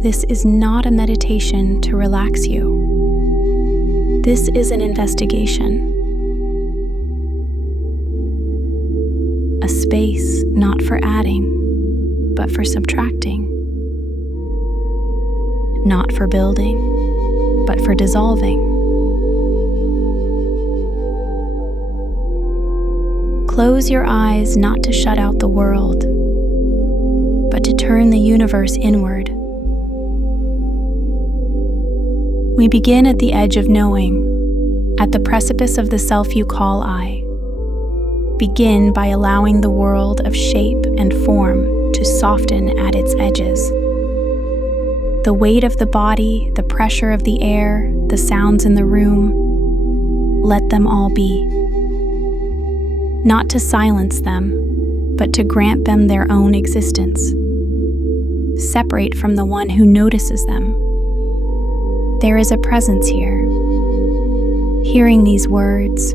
This is not a meditation to relax you. This is an investigation. A space not for adding, but for subtracting. Not for building, but for dissolving. Close your eyes not to shut out the world, but to turn the universe inward. We begin at the edge of knowing, at the precipice of the self you call I. Begin by allowing the world of shape and form to soften at its edges. The weight of the body, the pressure of the air, the sounds in the room, let them all be. Not to silence them, but to grant them their own existence. Separate from the one who notices them. There is a presence here. Hearing these words,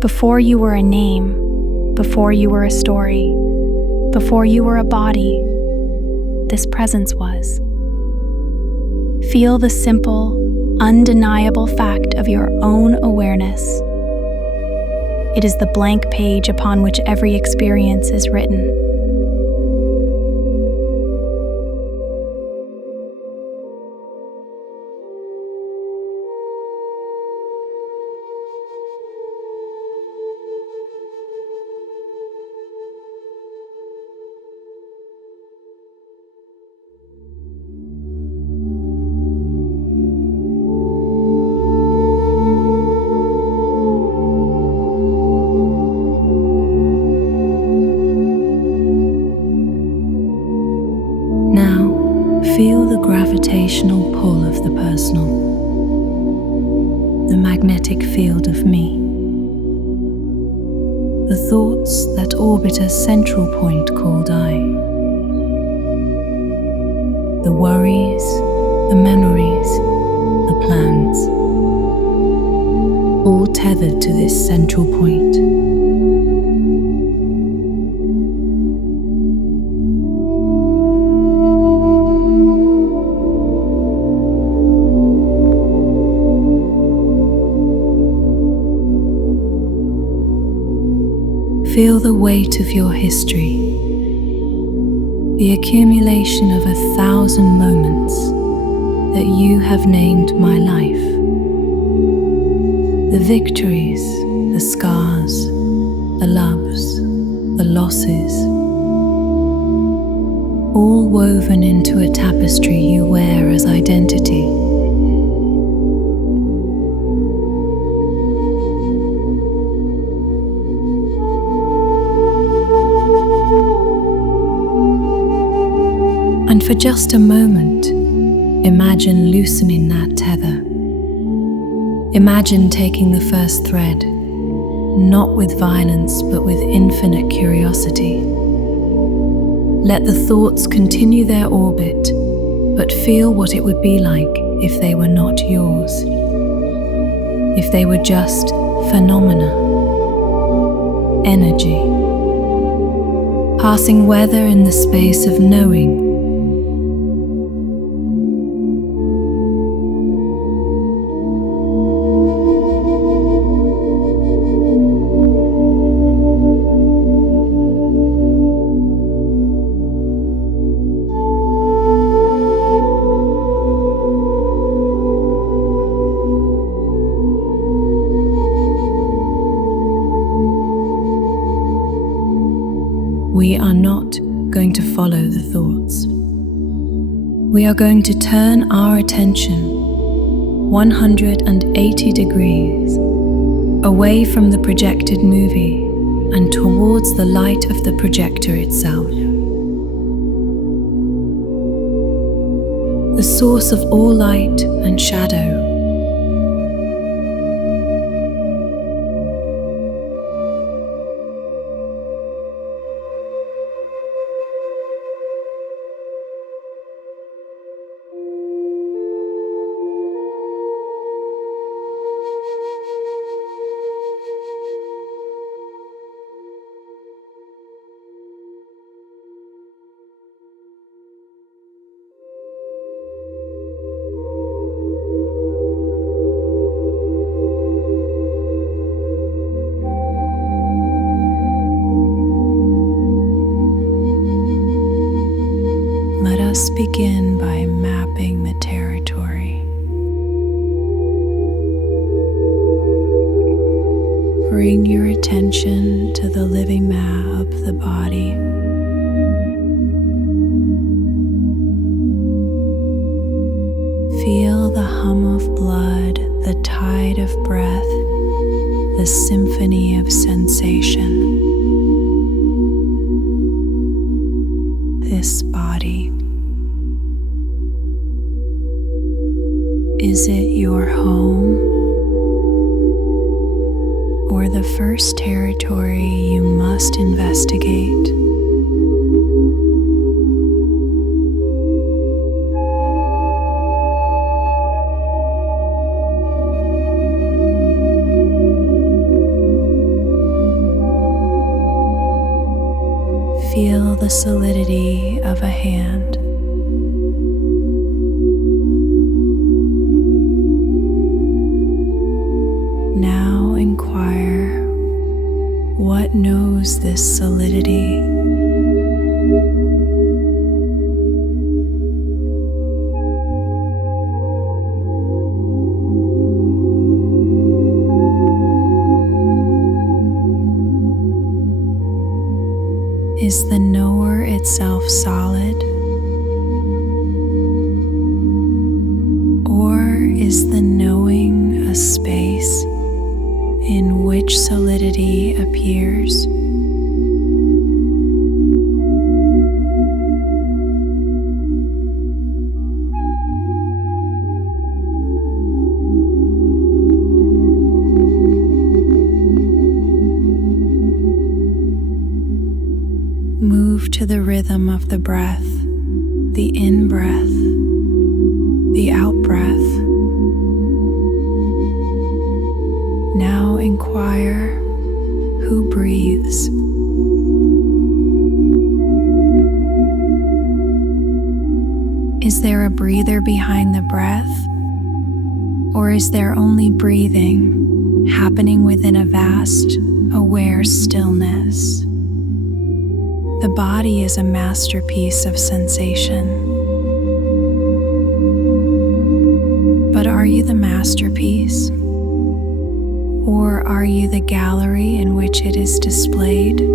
before you were a name, before you were a story, before you were a body, this presence was. Feel the simple, undeniable fact of your own awareness. It is the blank page upon which every experience is written. Feel the gravitational pull of the personal, the magnetic field of me, the thoughts that orbit a central point called I, the worries, the memories, the plans, all tethered to this central point. Feel the weight of your history, the accumulation of 1,000 moments that you have named my life. The victories, the scars, the loves, the losses, all woven into a tapestry you wear as identity. And for just a moment, imagine loosening that tether. Imagine taking the first thread, not with violence, but with infinite curiosity. Let the thoughts continue their orbit, but feel what it would be like if they were not yours. If they were just phenomena, energy, passing weather in the space of knowing. We are not going to follow the thoughts. We are going to turn our attention 180 degrees away from the projected movie and towards the light of the projector itself. The source of all light and shadow. begin by mapping the territory. Bring your attention to the living map of the body. Feel the hum of blood, the tide of breath, the symphony of sensation. This body. Is it your home or the first territory you must investigate? Feel the solidity of a hand. Now inquire, what knows this solidity? Is the knower itself solid? Or is the knowing a space in which solidity appears? Move to the rhythm of the breath, the in-breath, the out-breath. Now inquire, who breathes? Is there a breather behind the breath? Or is there only breathing happening within a vast, aware stillness? The body is a masterpiece of sensation. But are you the masterpiece? Or are you the gallery in which it is displayed?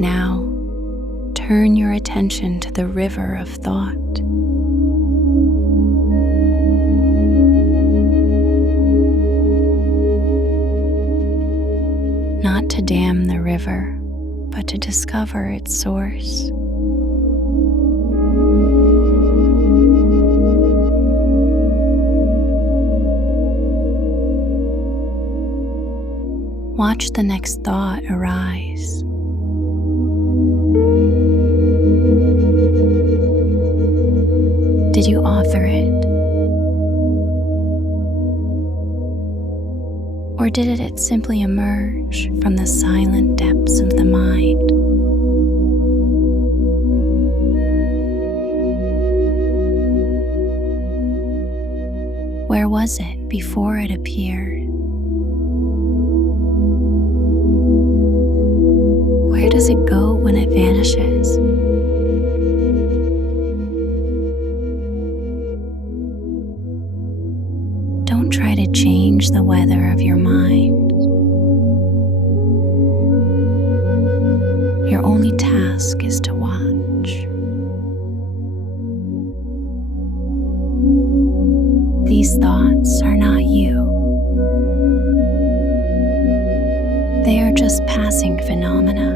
Now, turn your attention to the river of thought. Not to dam the river, but to discover its source. Watch the next thought arise. Did you author it? Or did it simply emerge from the silent depths of the mind? Where was it before it appeared? Where does it go when it vanishes? Don't try to change the weather of your mind. Your only task is to watch. just passing phenomena.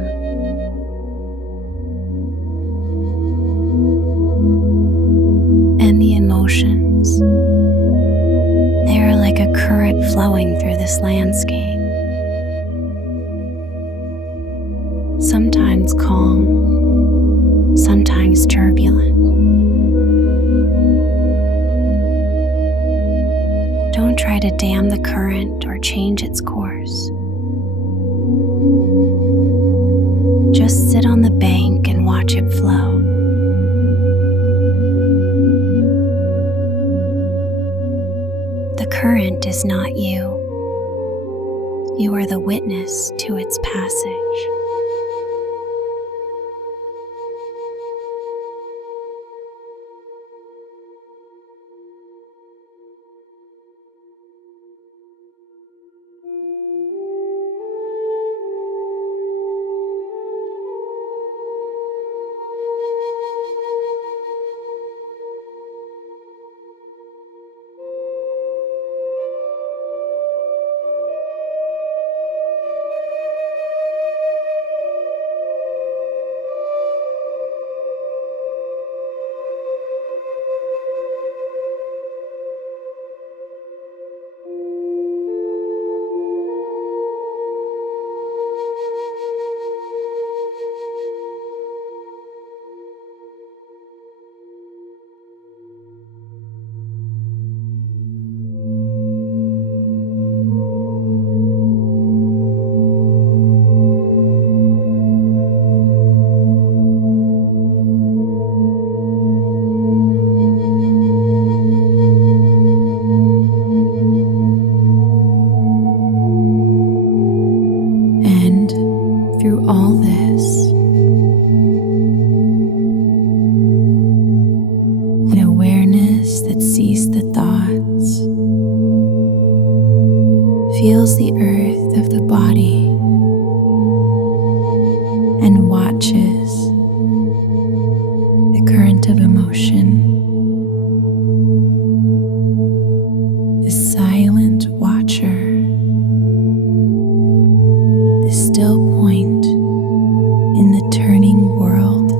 And the emotions, they are like a current flowing through this landscape. Sometimes calm, sometimes turbulent. Don't try to dam the current or change its course. Just sit on the bank and watch it flow. The current is not you. You are the witness to its passage. Through all this, an awareness that sees the thoughts, feels the earth of the body, and watches the current of emotion. A silent watcher, the still point in the turning world.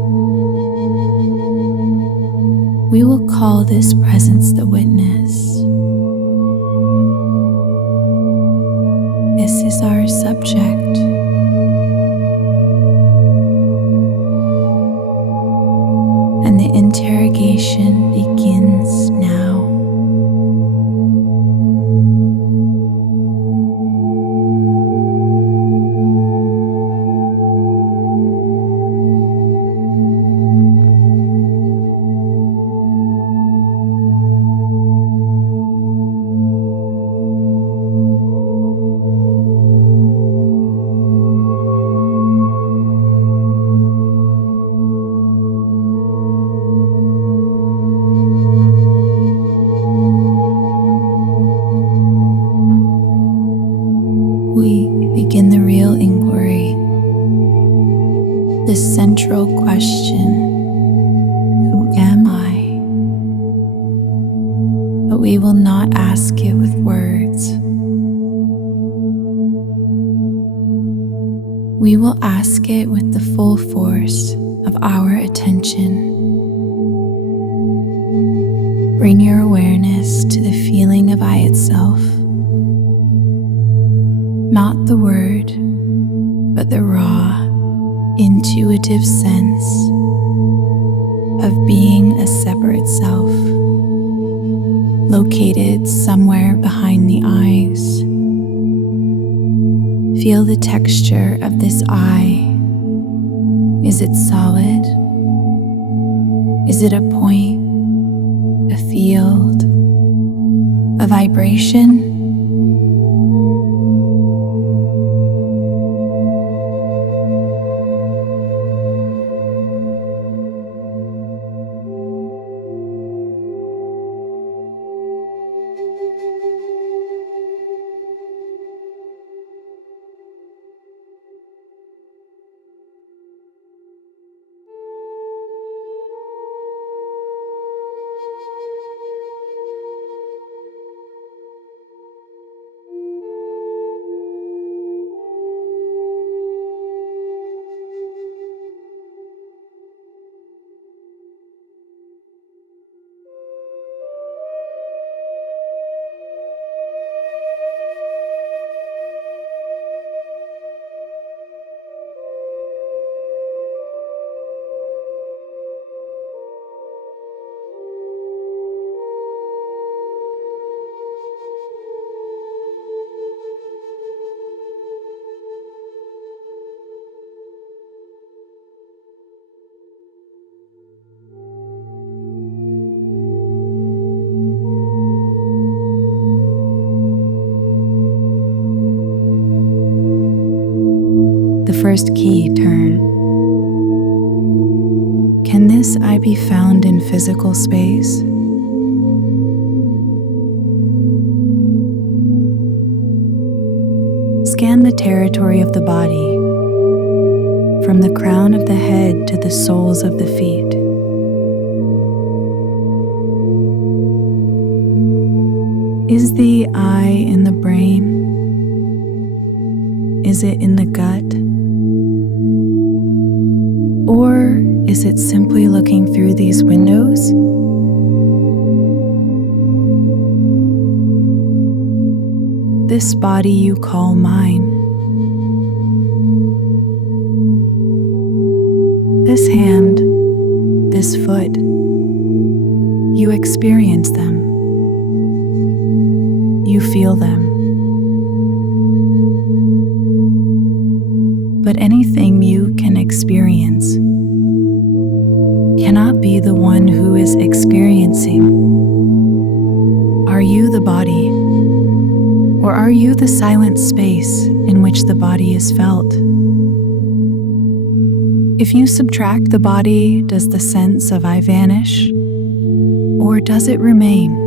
We will call this presence the witness. This is our subject. And the interrogation begins now. We begin the real inquiry, the central question, who am I? But we will not ask it with words. We will ask it with the full force of our attention. Bring your awareness to the feeling of I itself. Not the word, but the raw, intuitive sense of being a separate self, located somewhere behind the eyes. Feel the texture of this eye. Is it solid? Is it a point, a field, a vibration? The first key turn. Can this I be found in physical space? Scan the territory of the body, from the crown of the head to the soles of the feet. Is the I in the brain? Is it in the gut? Or is it simply looking through these windows? This body you call mine. This hand, this foot, you experience them. You feel them. But anything you can experience cannot be the one who is experiencing. Are you the body? Or are you the silent space in which the body is felt? If you subtract the body, does the sense of I vanish? Or does it remain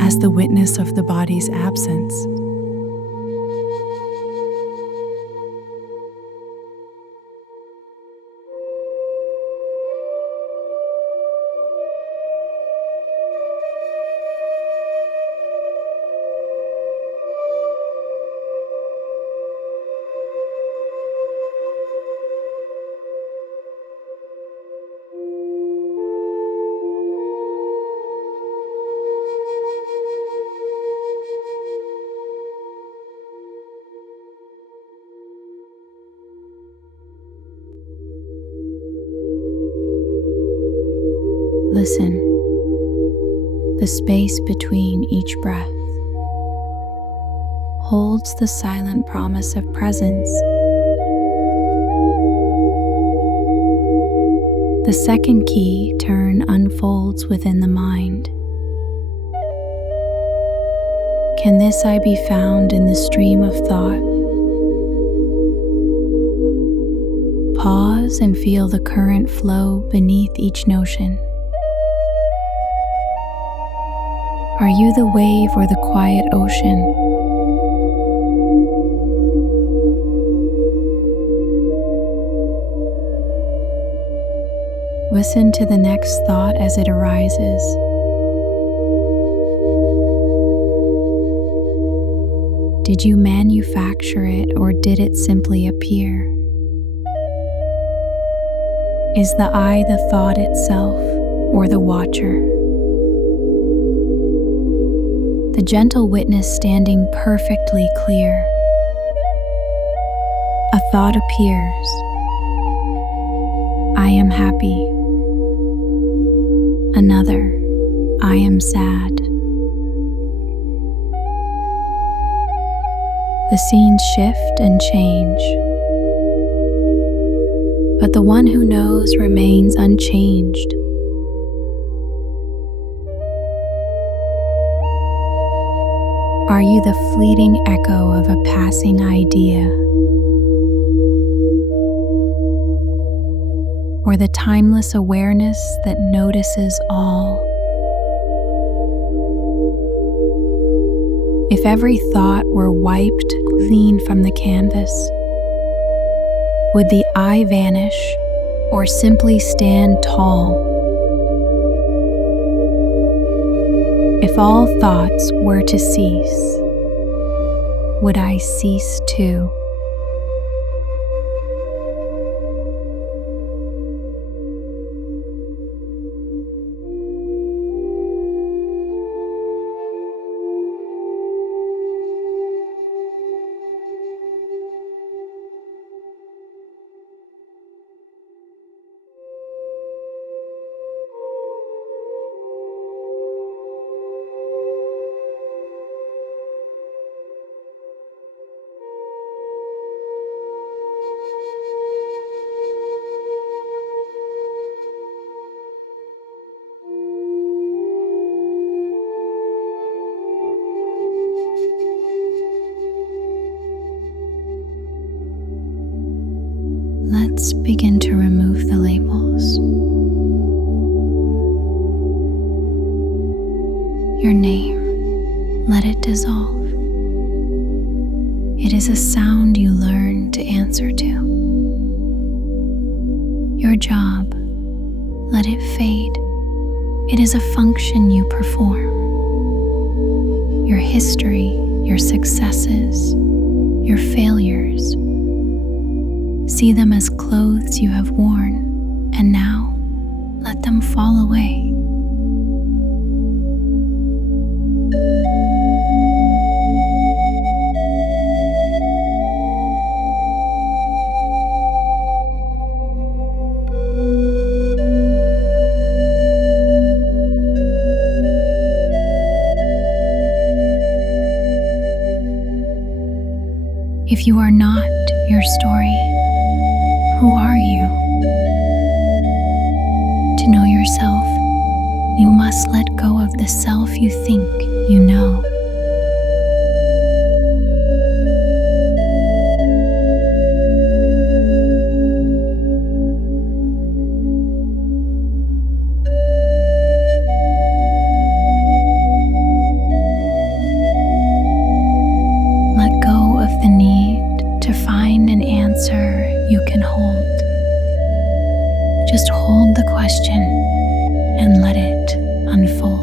as the witness of the body's absence? Listen, the space between each breath holds the silent promise of presence. The second key turn unfolds within the mind. Can this I be found in the stream of thought? Pause and feel the current flow beneath each notion. Are you the wave or the quiet ocean? Listen to the next thought as it arises. Did you manufacture it or did it simply appear? Is the I the thought itself or the watcher? The gentle witness standing perfectly clear. A thought appears. I am happy. Another, I am sad. The scenes shift and change, but the one who knows remains unchanged. Are you the fleeting echo of a passing idea? Or the timeless awareness that notices all? If every thought were wiped clean from the canvas, would the I vanish or simply stand tall? If all thoughts were to cease, would I cease too? Let's begin to remove the labels. Your name, let it dissolve. It is a sound you learn to answer to. Your job, let it fade. It is a function you perform. Your history, your successes, your failures. See them as clothes you have worn, and now let them fall away. If you are not your story, who are you? To know yourself, you must let go of the self you think you know. Let go of the need to find an answer you can hold. Just hold the question and let it unfold.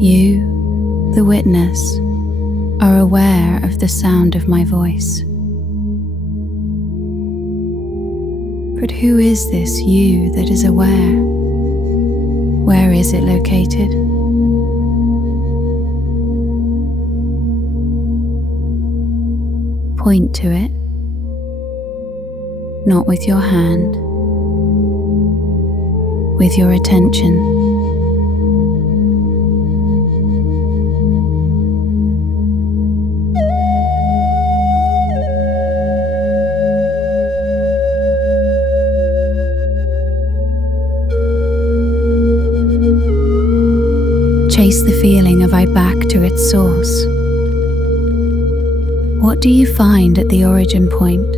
You, the witness, are aware of the sound of my voice. But who is this you that is aware? Where is it located? Point to it, not with your hand, with your attention. Chase the feeling of I back to its source. What do you find at the origin point?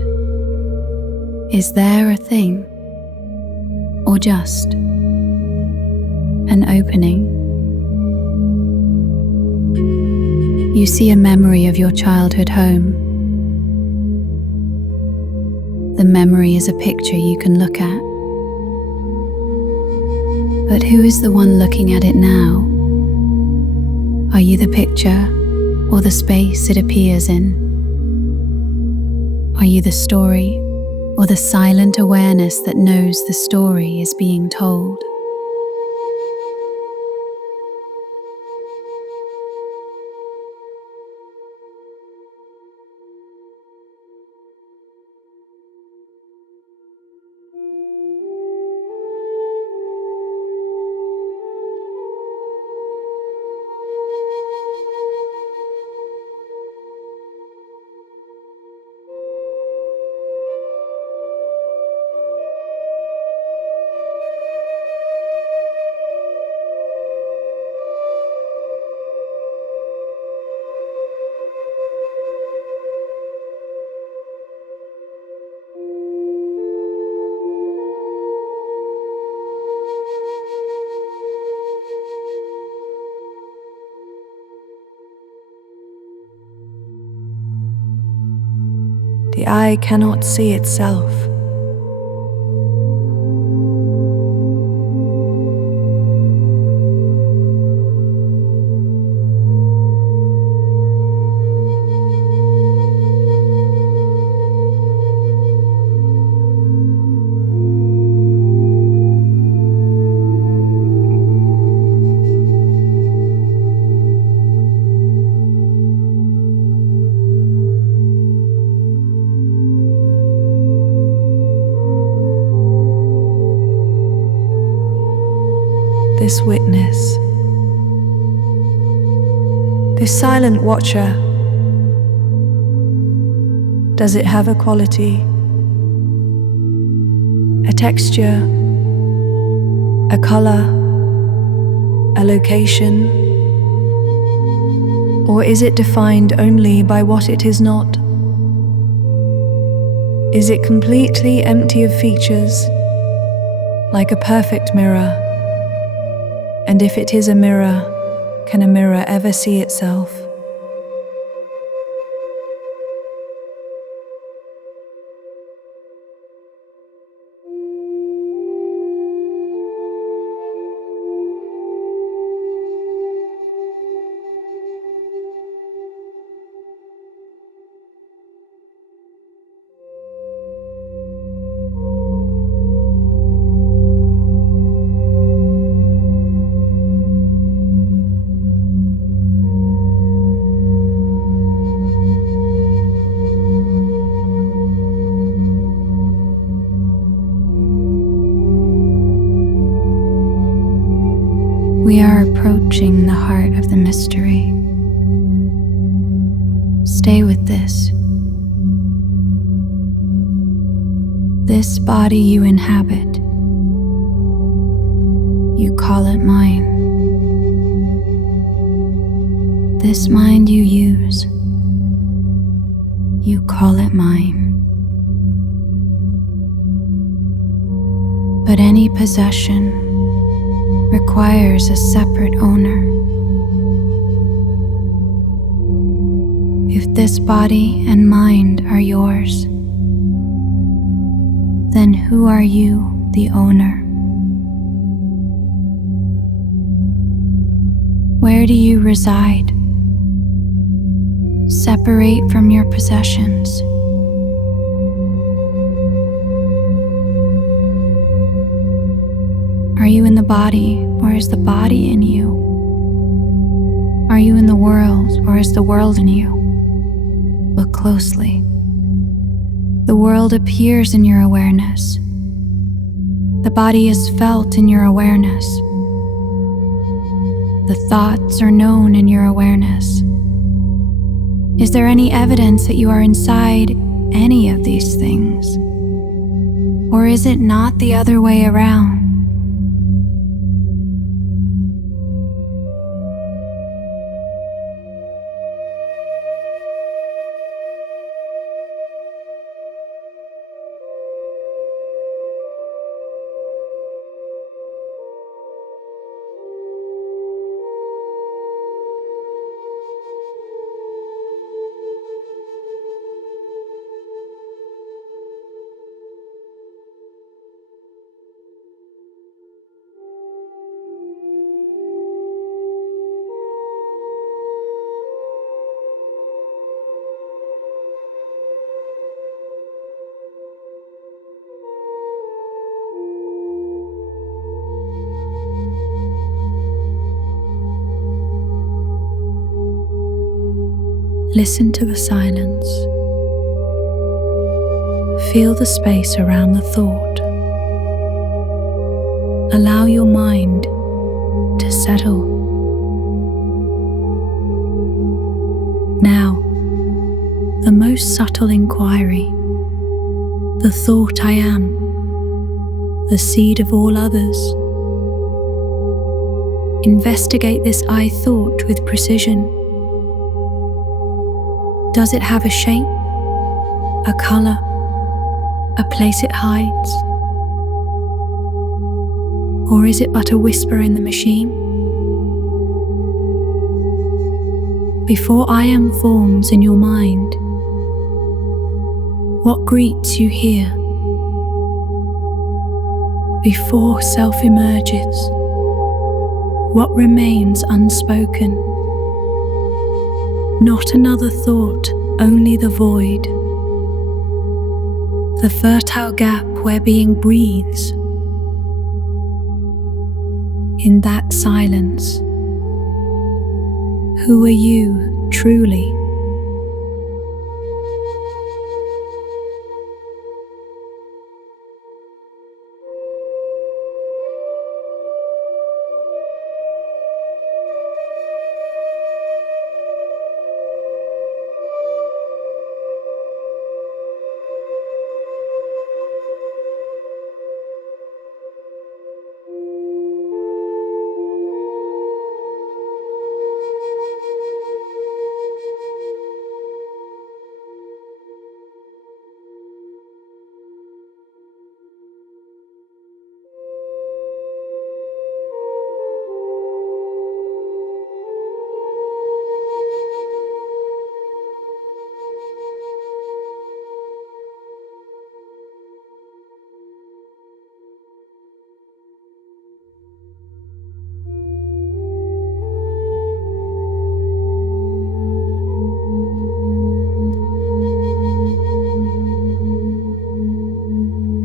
Is there a thing, or just an opening? You see a memory of your childhood home. The memory is a picture you can look at. But who is the one looking at it now? Are you the picture or the space it appears in? Are you the story or the silent awareness that knows the story is being told? The eye cannot see itself. This witness, this silent watcher, does it have a quality, a texture, a color, a location, or is it defined only by what it is not? Is it completely empty of features, like a perfect mirror? And if it is a mirror, can a mirror ever see itself? We are approaching the heart of the mystery. Stay with this. This body you inhabit, you call it mine. This mind you use, you call it mine. But any possession requires a separate owner. If this body and mind are yours, then who are you, the owner? Where do you reside? Separate from your possessions. Are you in the body, or is the body in you? Are you in the world, or is the world in you? Look closely. The world appears in your awareness. The body is felt in your awareness. The thoughts are known in your awareness. Is there any evidence that you are inside any of these things? Or is it not the other way around? Listen to the silence. Feel the space around the thought. Allow your mind to settle. Now, the most subtle inquiry, the thought I am, the seed of all others. Investigate this I thought with precision. Does it have a shape, a color, a place it hides? Or is it but a whisper in the machine? Before I am forms in your mind, What greets you here? Before self emerges, what remains unspoken? Not another thought, only the void. The fertile gap where being breathes. In that silence, who are you truly?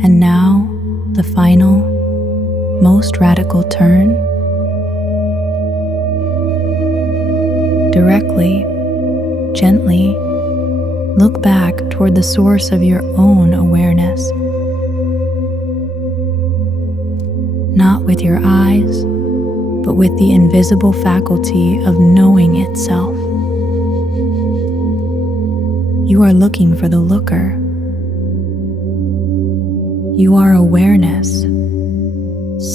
And now, the final, most radical turn. Directly, gently, look back toward the source of your own awareness. Not with your eyes, but with the invisible faculty of knowing itself. You are looking for the looker. You are awareness,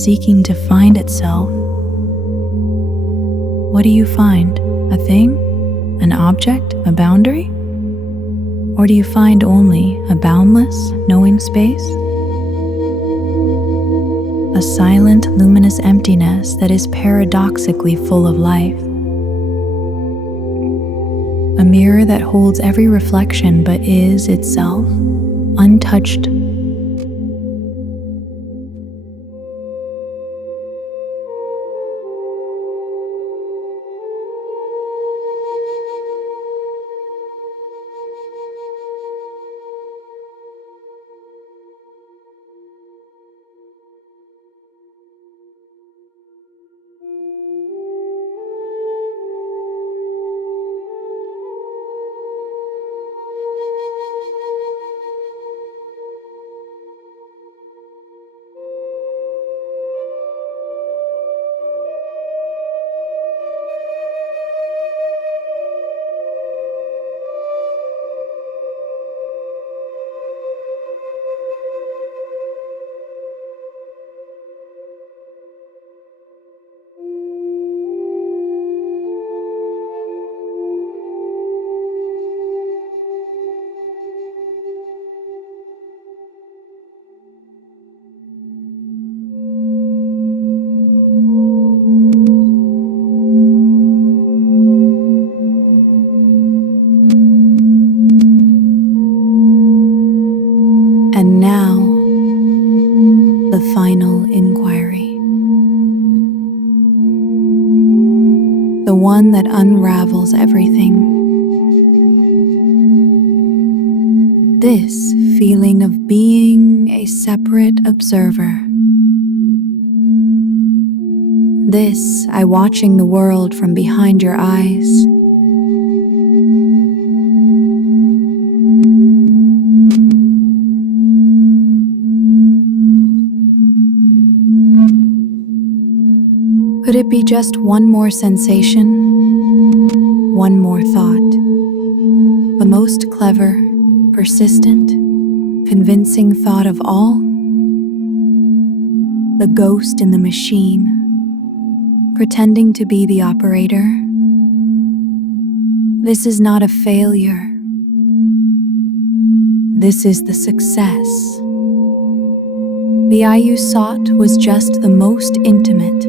seeking to find itself. What do you find? A thing? An object? A boundary? Or do you find only a boundless, knowing space? A silent, luminous emptiness that is paradoxically full of life. A mirror that holds every reflection but is itself, untouched. And now, the final inquiry. The one that unravels everything. This feeling of being a separate observer. This I watching the world from behind your eyes. Could it be just one more sensation, one more thought, the most clever, persistent, convincing thought of all? The ghost in the machine, pretending to be the operator. This is not a failure. This is the success. The I you sought was just the most intimate.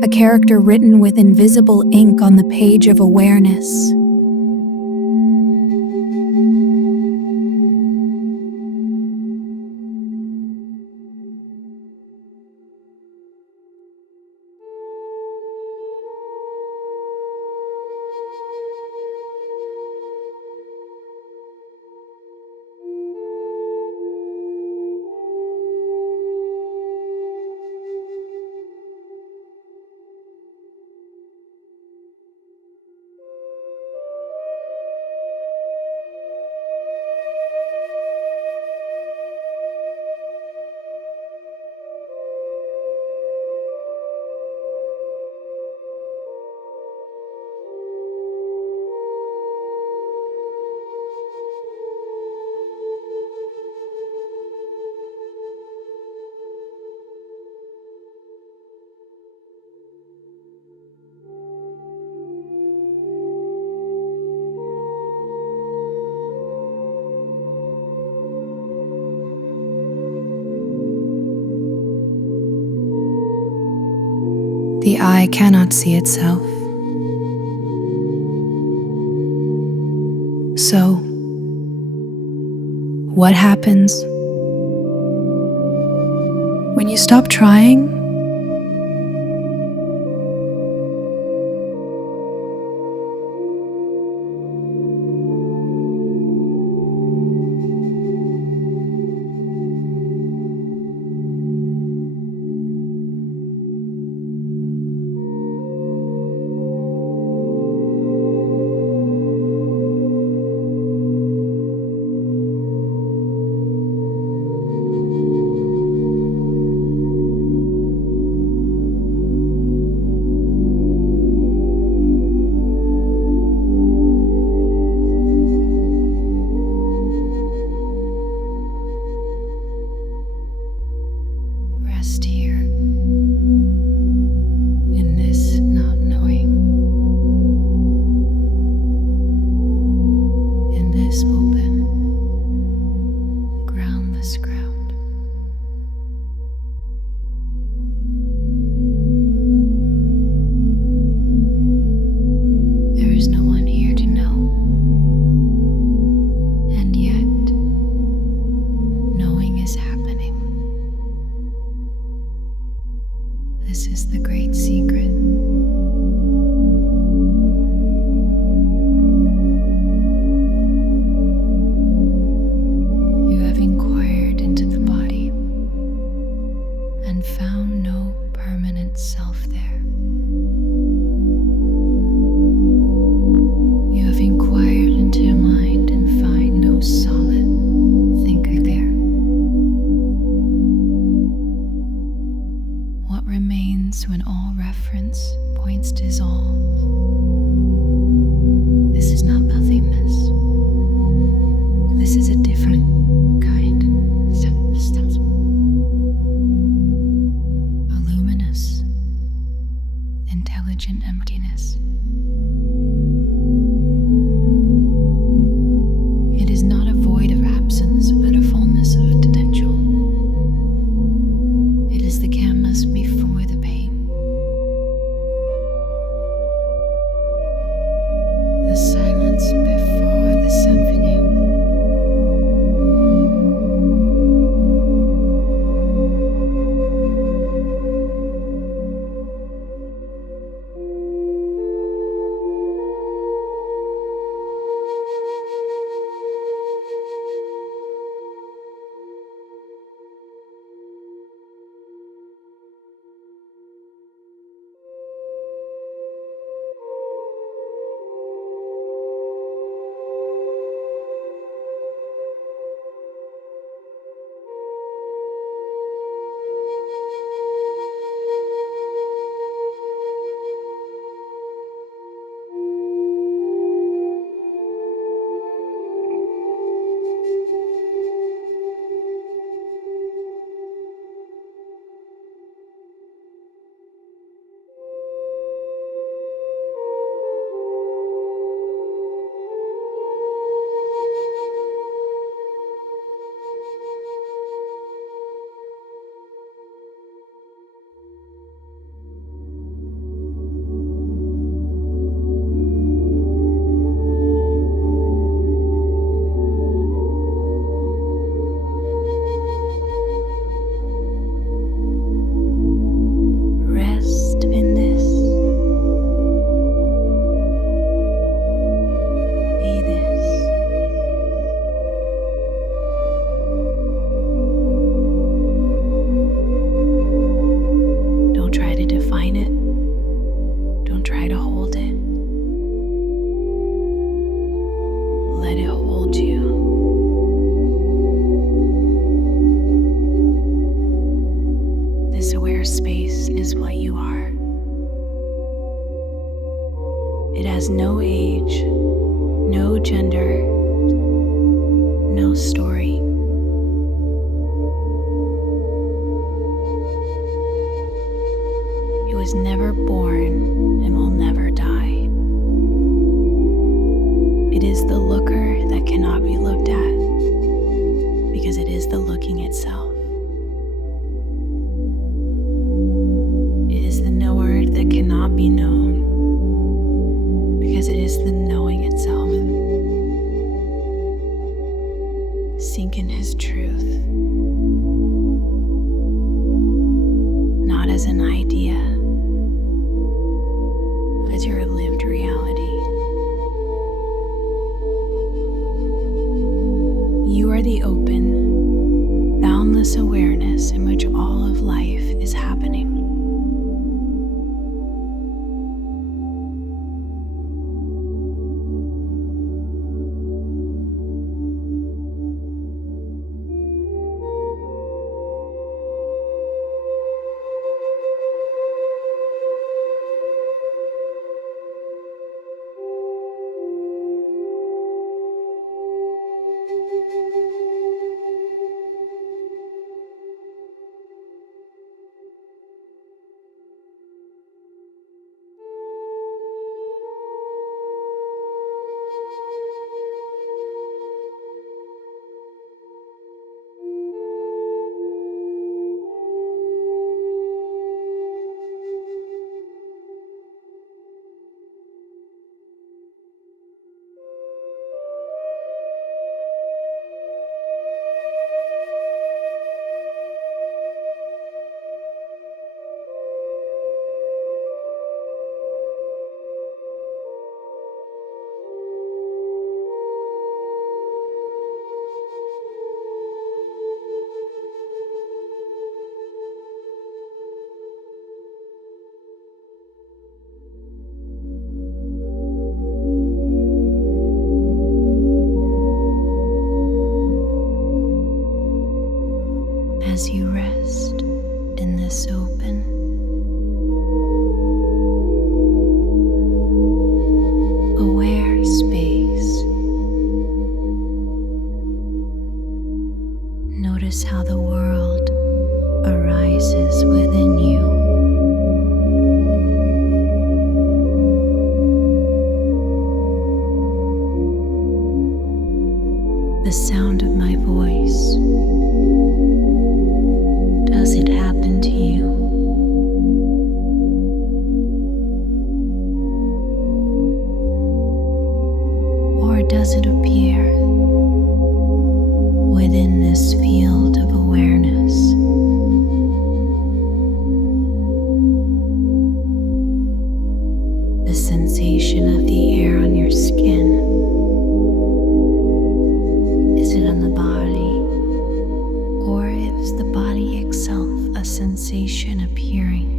A character written with invisible ink on the page of awareness. The eye cannot see itself. So, what happens when you stop trying? Rest here in this not knowing, in this open, groundless ground. There is no one here to know, and yet knowing is happening. This is the great secret. You have inquired into the body and found no permanent self there. You have inquired into your mind and find no solid thinker there. What remains when all reference points to all? This is not nothingness. This is a different kind. A luminous, intelligent emptiness. It is not a void of absence, but a fullness of potential. It is the canvas before the paint. The silence before the symphony. It has no age, no gender, no story. It was never born and will never die. It is the looker that cannot be looked at, because it is the looking itself. It is the knower that the sound of my voice? Does it happen to you? Or does it appear within this field of awareness? The sensation of the air on your skin. Is it on the body? Or is the body itself a sensation appearing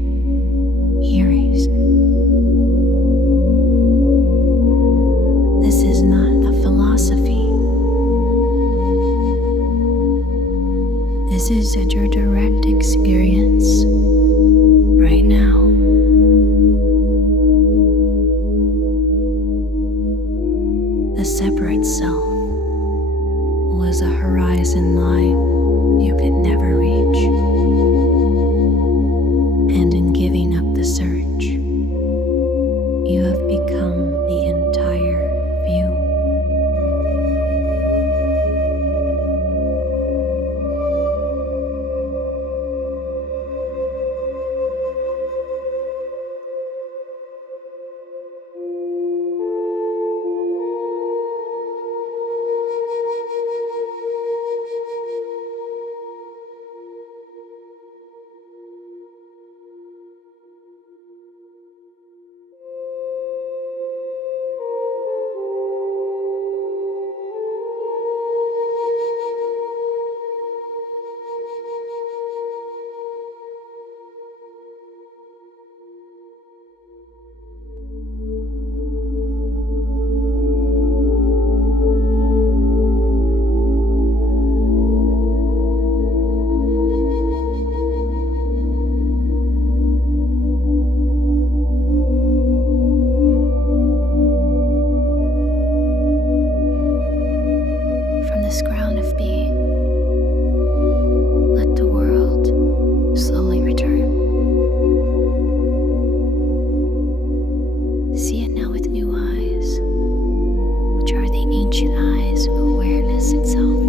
here? This is not a philosophy. This is your direct experience right now. The separate self was a horizon line you could never reach. And in giving up the search, you have become the entire view. From this ground of being, let the world slowly return. See it now with new eyes, which are the ancient eyes of awareness itself.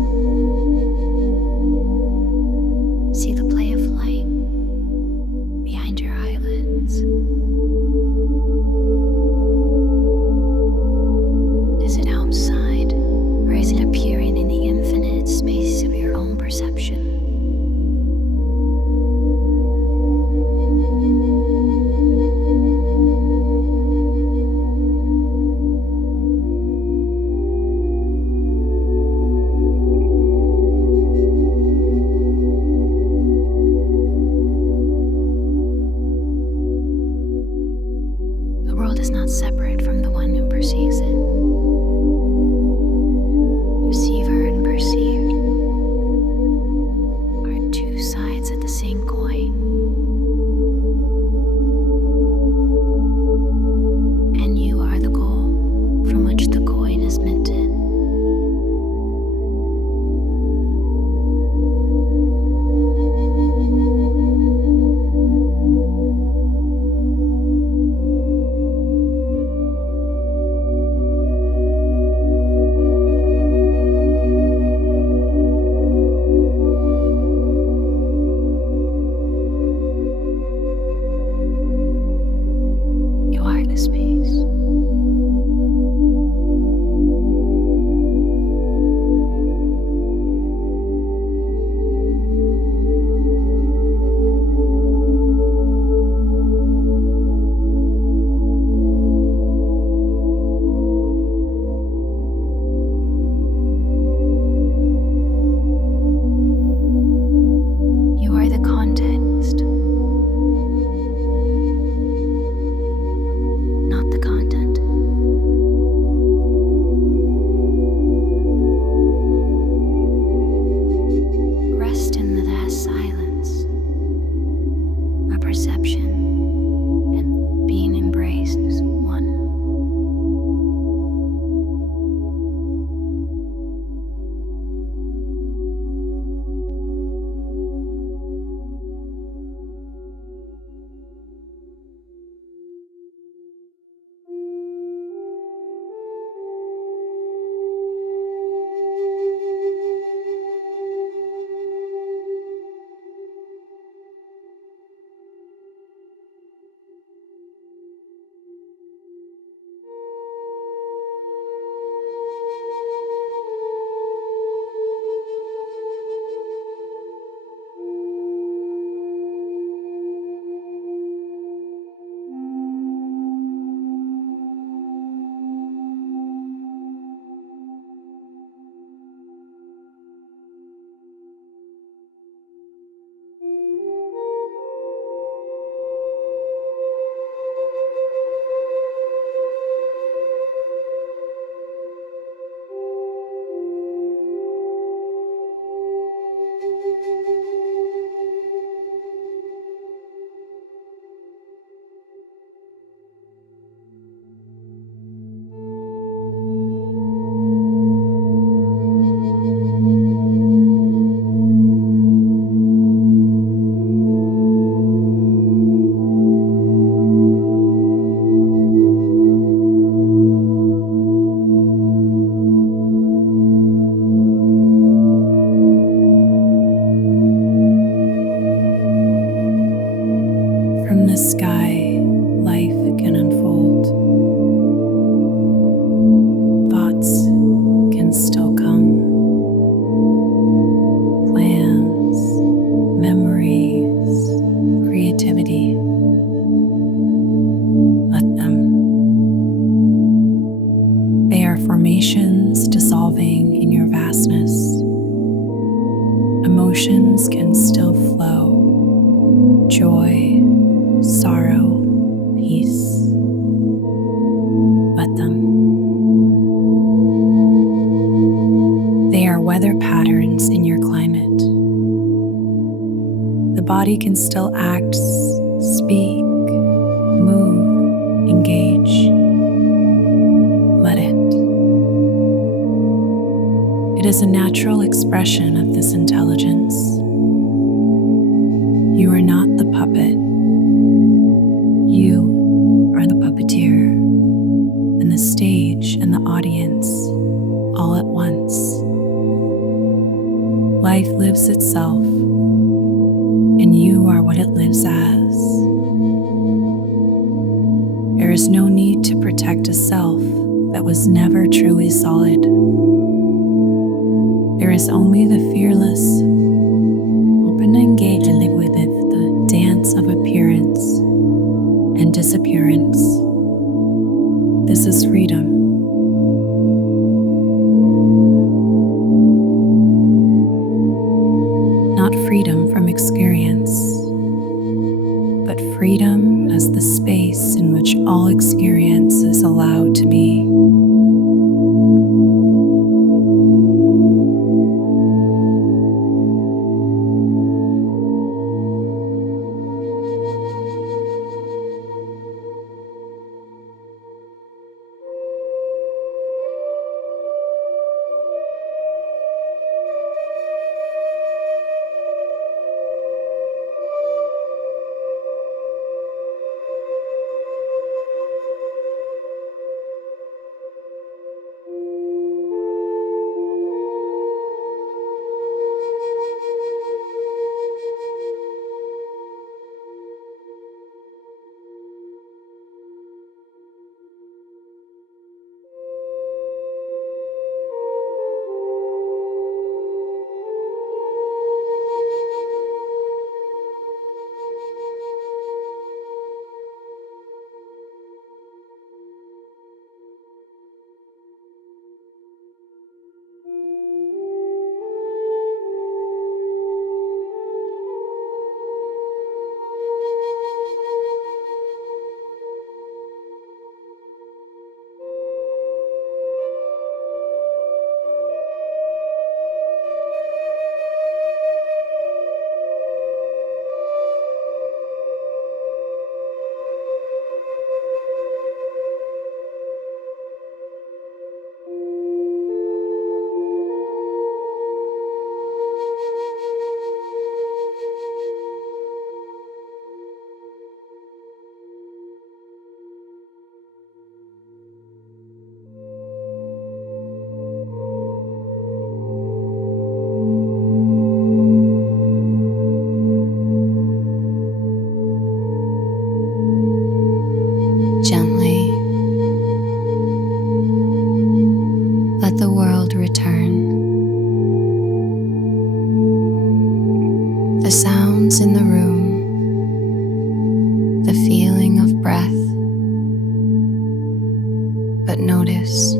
See the play of light behind your eyelids. Is it outside, or is it appearing in the infinite space of your own perception? The world is not separate from the one who perceives it. Receiver and perceived are two sides of the same coin. And you are the goal from which the coin is minted. formations dissolving in your vastness, emotions can still flow. Joy, sorrow, peace. Let them. They are weather patterns in your climate. The body can still act, speak, move, engage. Let it. It is a natural expression of this intelligence. You are not the puppet. You are the puppeteer, and the stage and the audience all at once. Life lives itself, and you are what it lives as. There is no need to protect a self that was never truly solid. There is only the fearless, open and engaged with the dance of appearance and disappearance. This is freedom. Not freedom from experience, but freedom as the space in which all experience is allowed to be. Gently let the world return. The sounds in the room, the feeling of breath. But notice,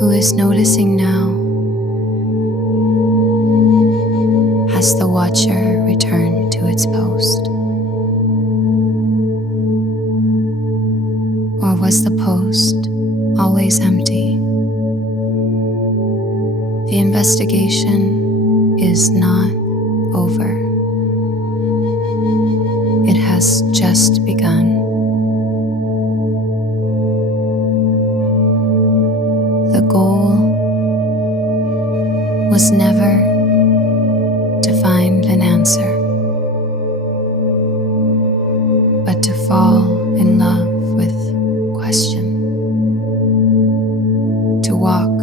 who is noticing now? Has the watcher returned to its post? Or was the post always empty? The investigation is not over. It has just begun. The goal was never to find an answer, but to fall in love with question, to walk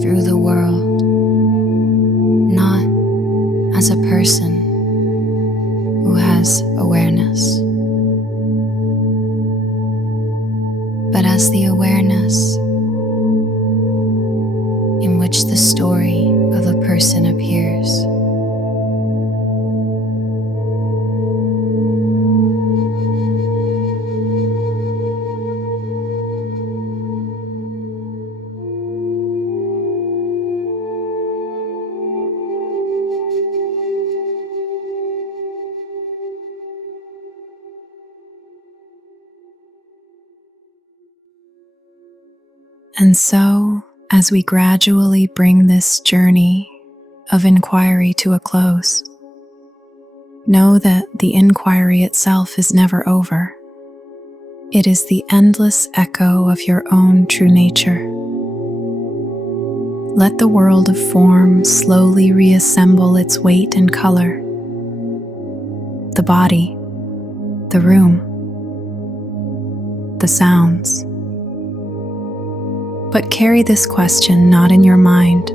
through the world not as a person who has awareness, but as the awareness in which the story of a person appears. And so, as we gradually bring this journey of inquiry to a close, know that the inquiry itself is never over. It is the endless echo of your own true nature. Let the world of form slowly reassemble its weight and color. The body, the room, the sounds. But carry this question not in your mind,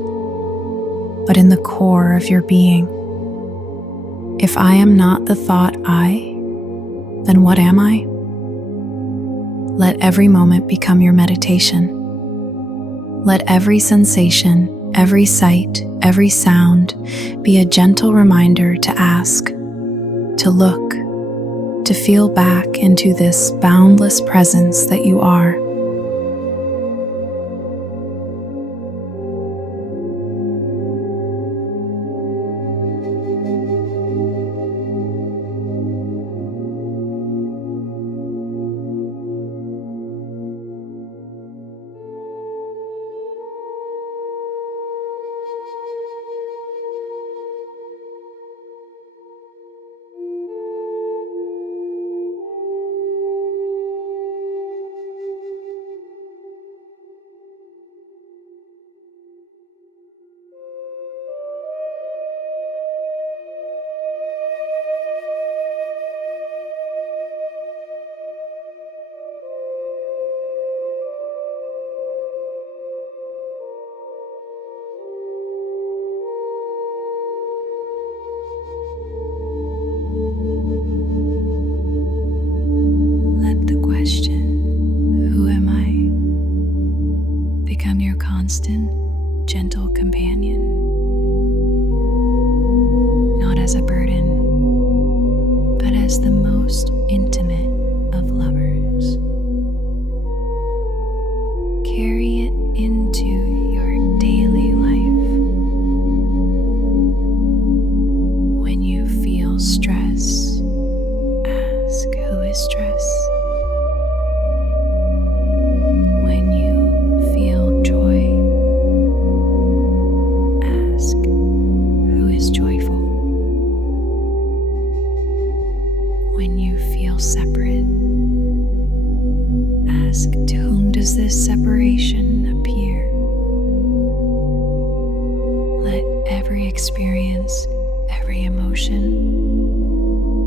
but in the core of your being. If I am not the thought I, then what am I? Let every moment become your meditation. Let every sensation, every sight, every sound be a gentle reminder to ask, to look, to feel back into this boundless presence that you are. Let the question, who am I, become your constant, gentle companion, not as a burden, but as the most intimate of lovers. Carry it into your daily life. When you feel stress, ask who is stress. When you feel joy, ask who is joyful. When you feel separate, ask to whom does this separation appear? Let every experience, every emotion,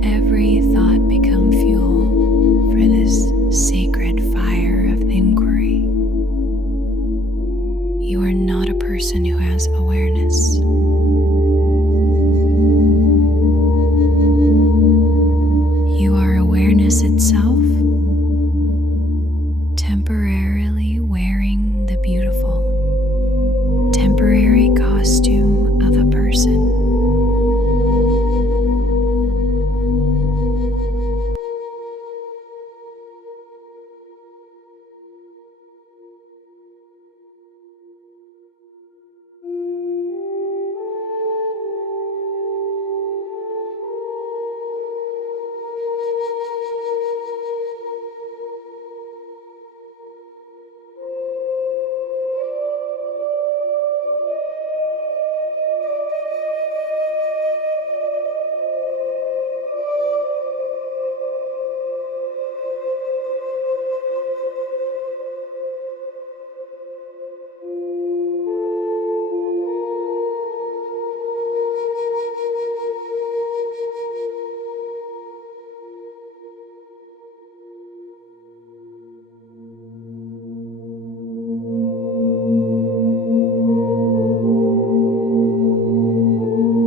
every thought become fuel for this sacred fire of inquiry. You are not a person who has awareness. You are awareness itself, temporarily wearing the beautiful, temporary costume of a person.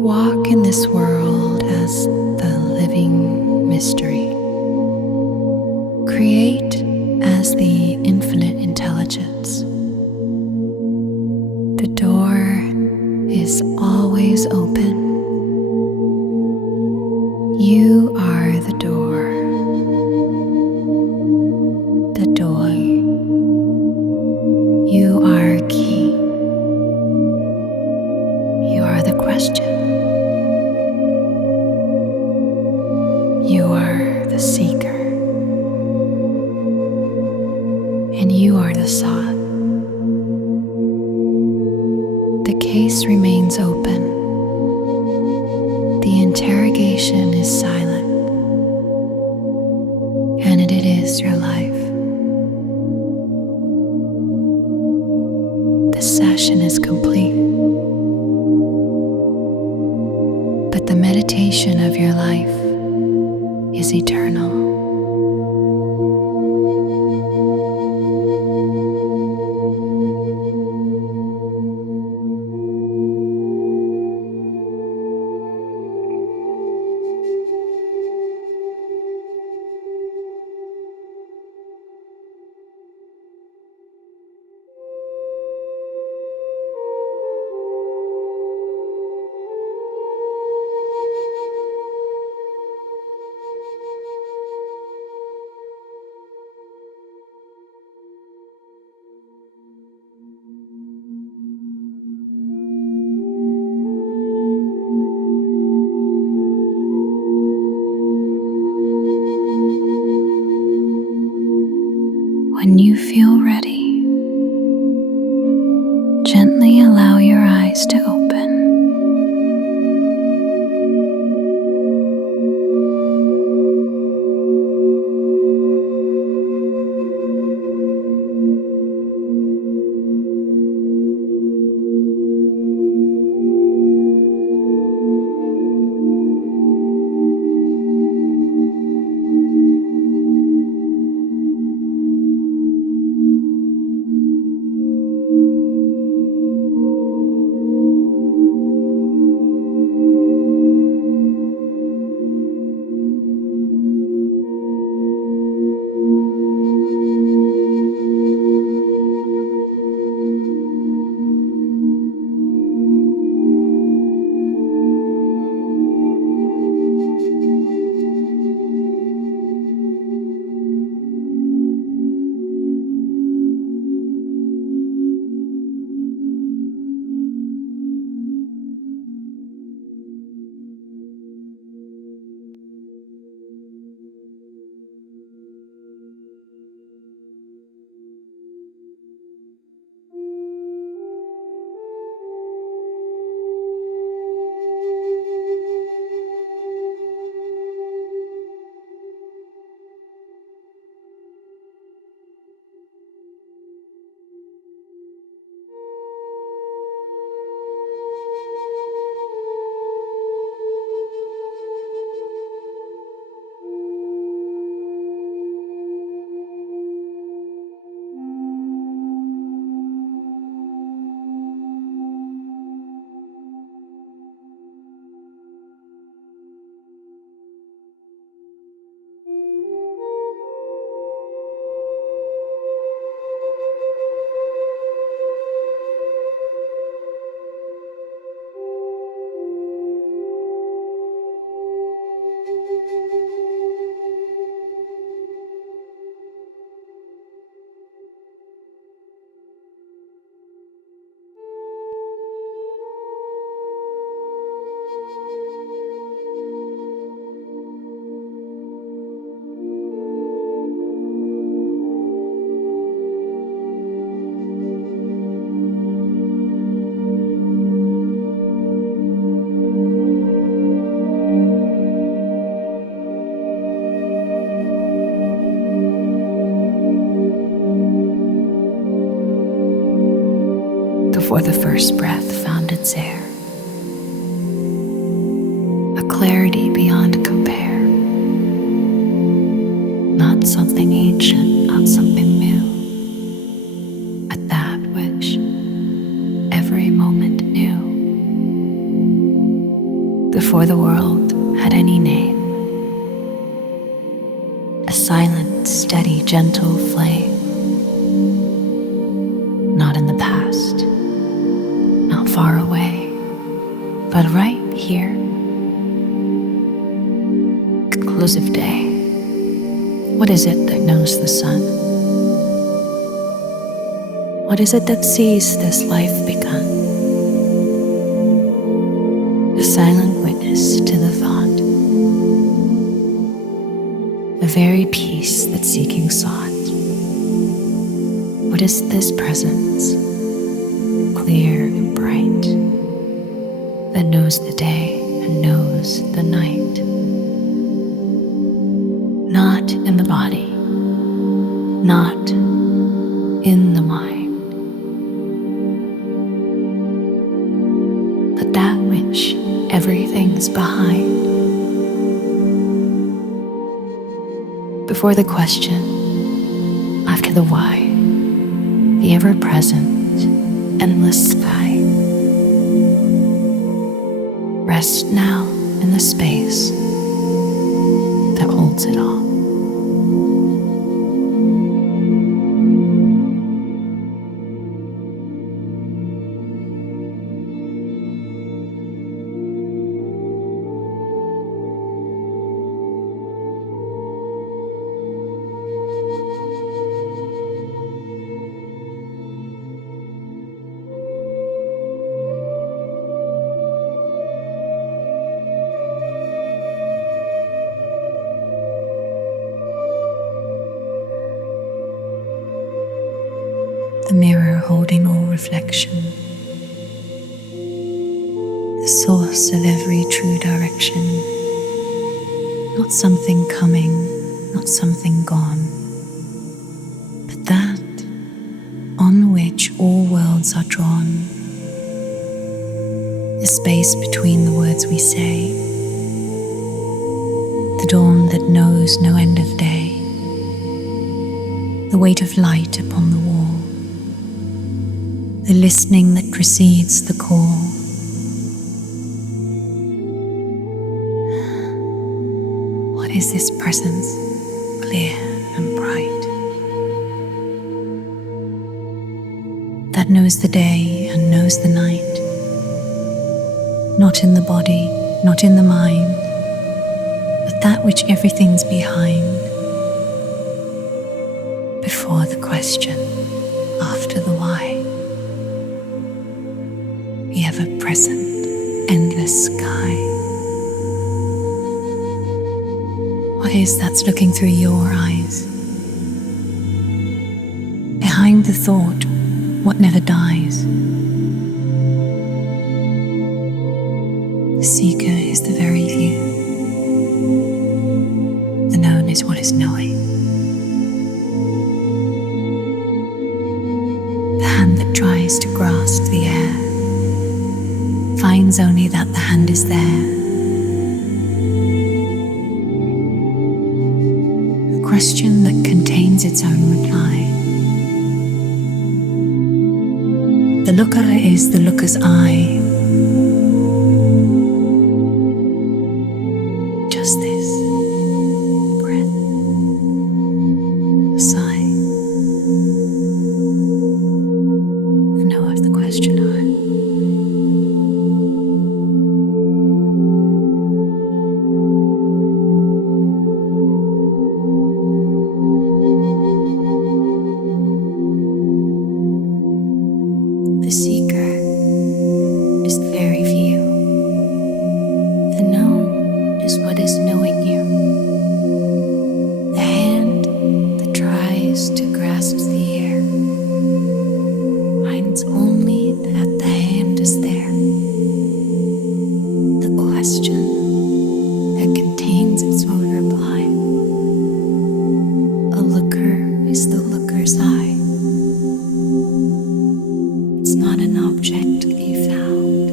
Walk in this world as the living mystery. Create as the infinite intelligence. The door is always open. You are the door. The door. You are key. You are the question. You are the seeker, and you are the sought. case remains open. The interrogation is silent, and it is your life. The session is complete, but the meditation of your life is eternal. When you feel ready, gently allow your eyes to open. Before the first breath found its air, a clarity beyond compare, not something ancient, not something new, but that which every moment knew. Before the world had any name, a silent, steady, gentle flame, not in the past, not far away, but right here. Conclusive day. What is it that knows the sun? What is it that sees this life begun? The silent witness to the thought, the very peace that seeking sought. What is this presence? clear and bright, that knows the day and knows the night. Not in the body, not in the mind, but that which everything's behind. Before the question, after the why, the ever-present, endless sky. Rest now in the space that holds it all. The mirror holding all reflection, the source of every true direction, not something coming, not something gone, but that on which all worlds are drawn, the space between the words we say, the dawn that knows no end of day, the weight of light upon the wall, the listening that precedes the call. What is this presence, clear and bright, that knows the day and knows the night? Not in the body, not in the mind, but that which everything's behind. Before the question, after the why, the ever-present, endless sky. What is that's looking through your eyes? Behind the thought, what never dies? The seeker is the very view. The known is what is knowing. The hand that tries to grasp the air finds only that the hand is there. A question that contains its own reply. The looker is the looker's eye. Just this breath, a sigh, the know of the questioner. The seeker is the very view. The known is what is knowing you. The hand that tries to grasp the air finds only that the hand is there. The question that contains its own reply. A looker is the looker's eye. It's not an object to be found.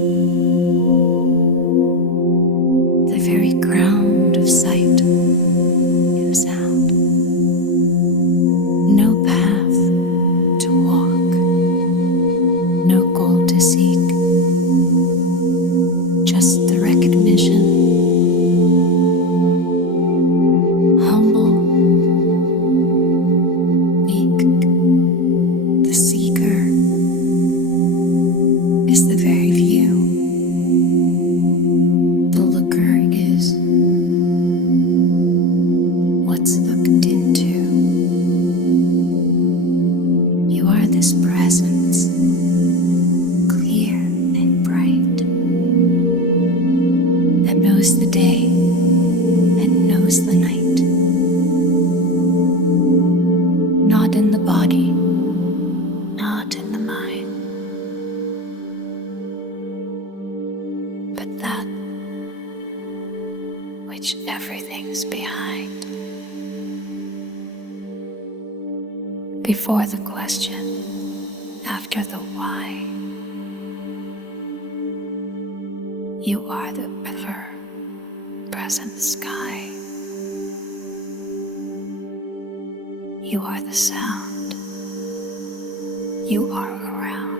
The very ground of sight and sound. No path to walk, no goal to seek, just the recognition. Humble, be is behind. Before the question, after the why. You are the river, present sky. You are the sound. You are around.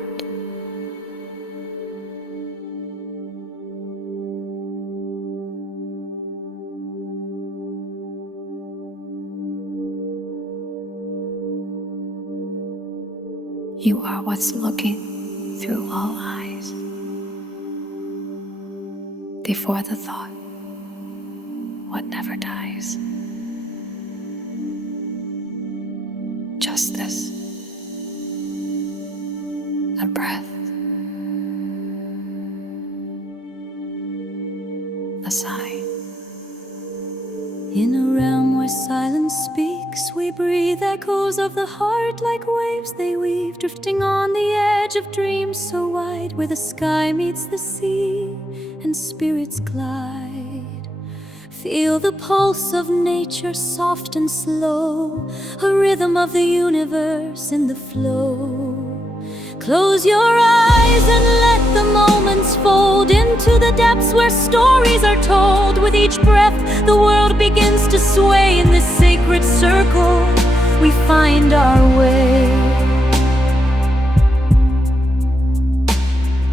You are what's looking through all eyes. Before the thought, what never dies. Just this, a breath, a sigh. In a realm where silence speaks, we breathe echoes of the heart like waves they weave, drifting on the edge of dreams so wide, where the sky meets the sea and spirits glide. Feel the pulse of nature, soft and slow, a rhythm of the universe in the flow. Close your eyes and let the moments fold into the depths where stories are told. With each breath, the world begins to sway. In this sacred circle, we find our way.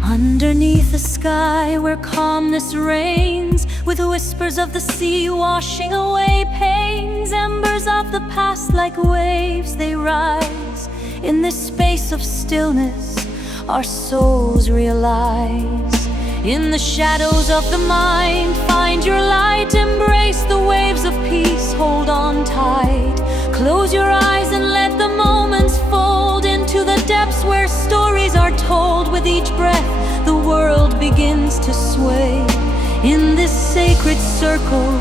Underneath the sky where calmness reigns, with whispers of the sea washing away pains, embers of the past like waves they rise. In this space of stillness, our souls realize. In the shadows of the mind, find your light. Embrace the waves of peace, hold on tight. Close your eyes and let the moments fold into the depths where stories are told. With each breath, the world begins to sway. In this sacred circle,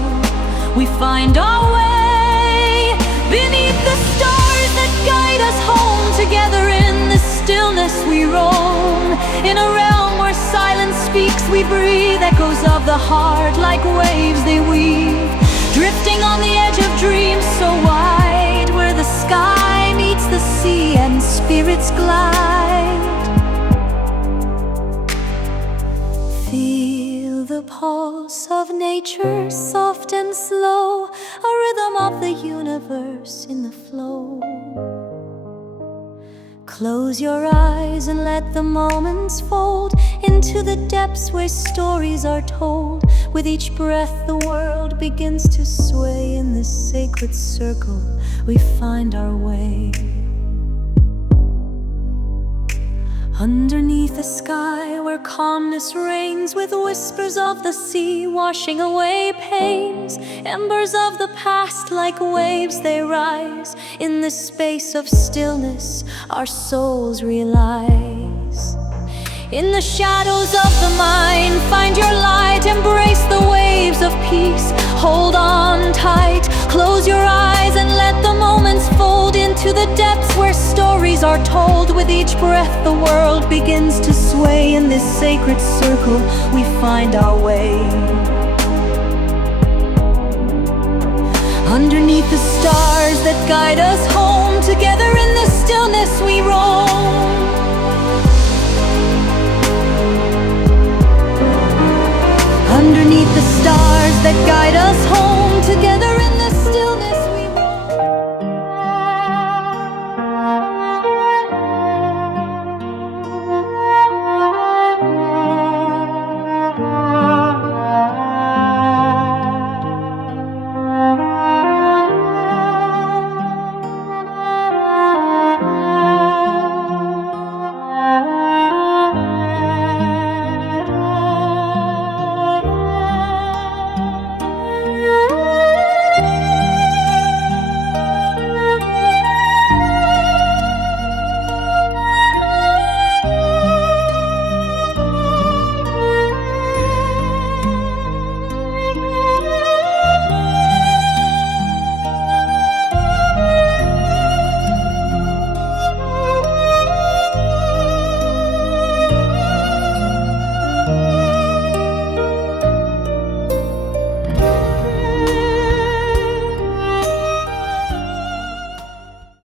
we find our way. Beneath the stars that guide us home, together in the stillness we roam. In a realm where silence speaks, we breathe echoes of the heart like waves they weave, drifting on the edge of dreams so wide, where the sky meets the sea and spirits glide. Feel the pulse of nature, soft and slow, a rhythm of the universe in the flow. Close your eyes and let the moments fold into the depths where stories are told. With each breath, the world begins to sway. In this sacred circle, we find our way. Underneath the sky where calmness reigns, with whispers of the sea washing away pains, embers of the past like waves they rise. In this space of stillness, our souls realize. In the shadows of the mind, find your light. Embrace the waves of peace, hold on tight. Close your eyes and let the moments fold into the depths where stories are told. With each breath, the world begins to sway. In this sacred circle, we find our way. Underneath the stars that guide us home, together in the stillness we roam. Underneath the stars that guide us home,